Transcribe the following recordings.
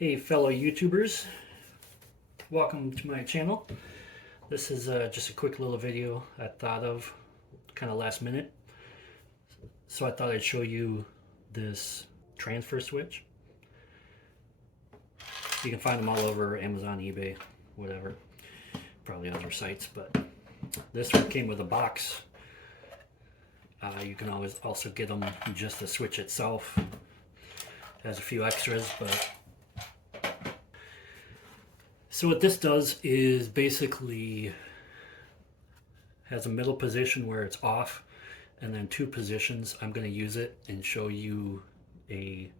Hey fellow YouTubers, welcome to my channel. This is just a quick little video I thought of kind of last minute. So I thought I'd show you this transfer switch. You can find them all over Amazon, eBay, whatever, probably other sites, but this one came with a box. You can always also get them just the switch itself. Has a few extras, but so what this does is basically has a middle position where it's off, and then two positions. I'm going to use it and show you a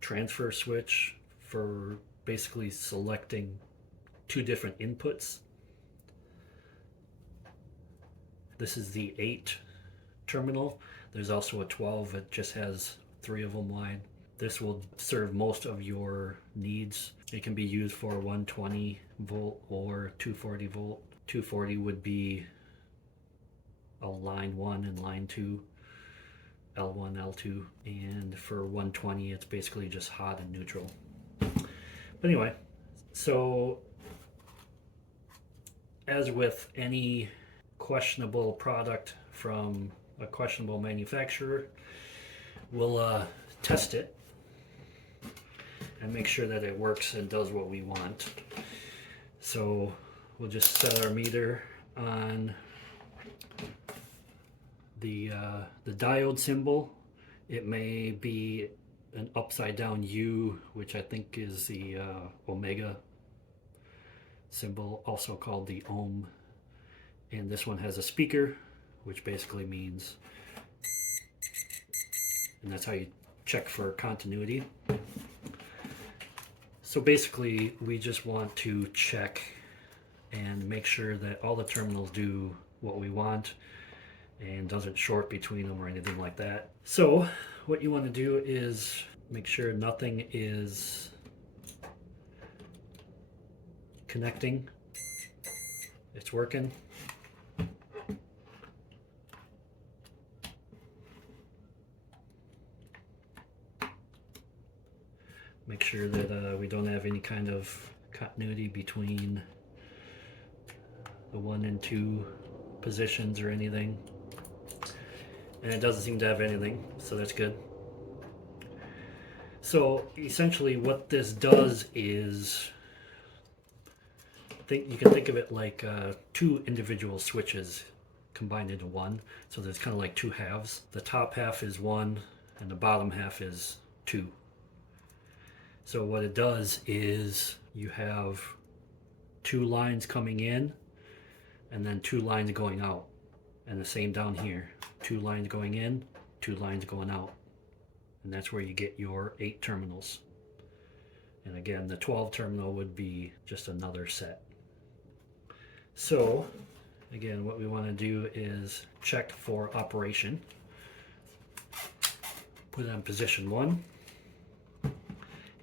transfer switch for basically selecting two different inputs. This is the 8 terminal. There's also a 12. It just has 3 of them wide. This will serve most of your needs. It can be used for 120 volt or 240 volt. 240 would be a line 1 and line 2, L1, L2. And for 120, it's basically just hot and neutral. But anyway, so as with any questionable product from a questionable manufacturer, we'll test it and make sure that it works and does what we want. So we'll just set our meter on the diode symbol. It may be an upside down U, which I think is the omega symbol, also called the ohm. And this one has a speaker, which basically means, and that's how you check for continuity. So basically we just want to check and make sure that all the terminals do what we want and doesn't short between them or anything like that. So what you want to do is make sure nothing is connecting. It's working. Make sure that we don't have any kind of continuity between the 1 and 2 positions or anything. And it doesn't seem to have anything, so that's good. So essentially what this does is, you can think of it like 2 individual switches combined into one. So there's kind of like 2 halves. The top half is 1 and the bottom half is 2. So what it does is you have 2 lines coming in and then 2 lines going out. And the same down here, 2 lines going in, 2 lines going out. And that's where you get your 8 terminals. And again, the 12 terminal would be just another set. So again, what we want to do is check for operation. Put it on position 1.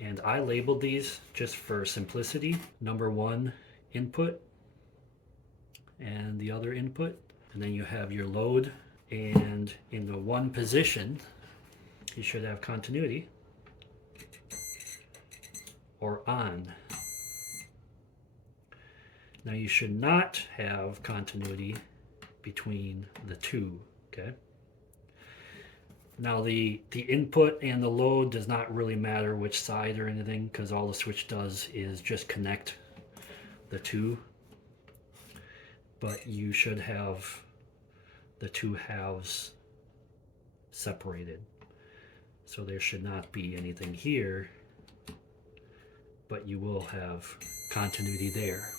And I labeled these just for simplicity. Number 1 input and the other input. And then you have your load. And in the 1 position, you should have continuity or on. Now you should not have continuity between the 2, okay? Now the input and the load does not really matter which side or anything, because all the switch does is just connect the 2. But you should have the 2 halves separated. So there should not be anything here, but you will have continuity there.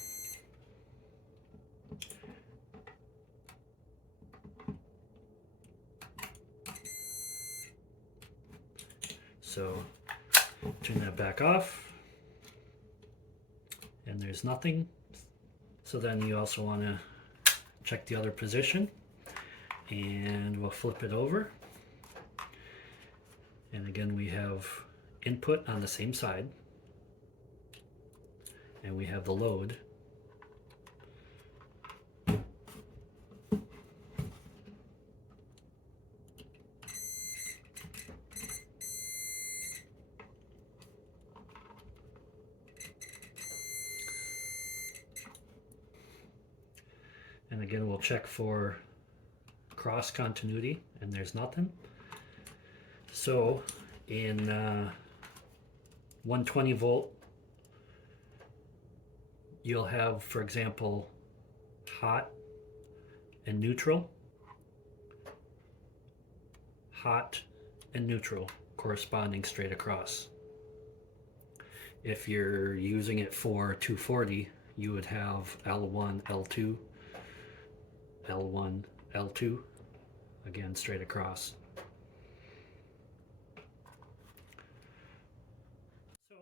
So turn that back off, and there's nothing. So then you also want to check the other position, and we'll flip it over. And again, we have input on the same side, and we have the load. And again, we'll check for cross continuity, and there's nothing. So in 120 volt, you'll have, for example, hot and neutral, hot and neutral corresponding straight across. If you're using it for 240, you would have L1, L2, L1, L2, again straight across. So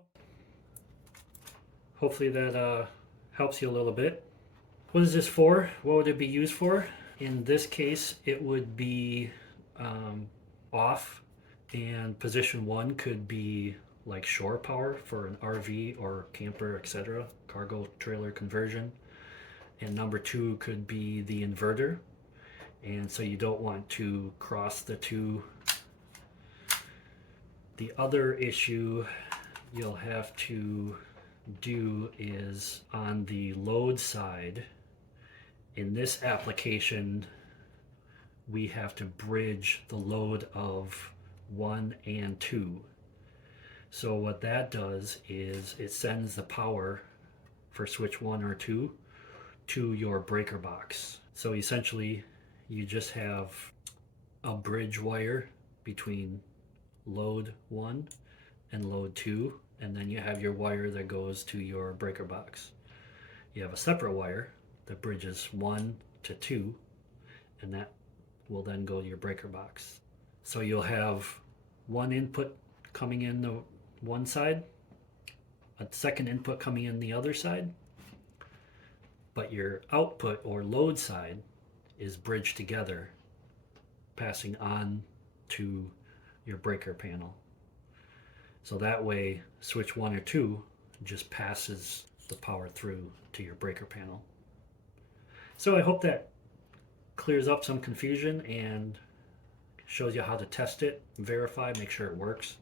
hopefully that helps you a little bit. What is this for? What would it be used for? In this case, it would be off, and position 1 could be like shore power for an RV or camper, etc., cargo trailer conversion. And number 2 could be the inverter, and so you don't want to cross the two. The other issue you'll have to do is on the load side. In this application, we have to bridge the load of 1 and 2. So what that does is it sends the power for switch 1 or 2 to your breaker box. So essentially you just have a bridge wire between load 1 and load 2, and then you have your wire that goes to your breaker box. You have a separate wire that bridges 1 to 2, and that will then go to your breaker box. So you'll have one input coming in the one side, a second input coming in the other side, but your output or load side is bridged together, passing on to your breaker panel. So that way switch 1 or 2 just passes the power through to your breaker panel. So I hope that clears up some confusion and shows you how to test it, verify, make sure it works,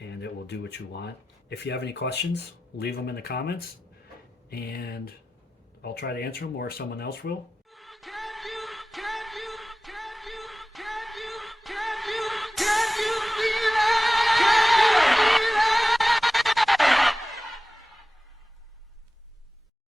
and it will do what you want. If you have any questions, leave them in the comments and I'll try to answer them, or someone else will.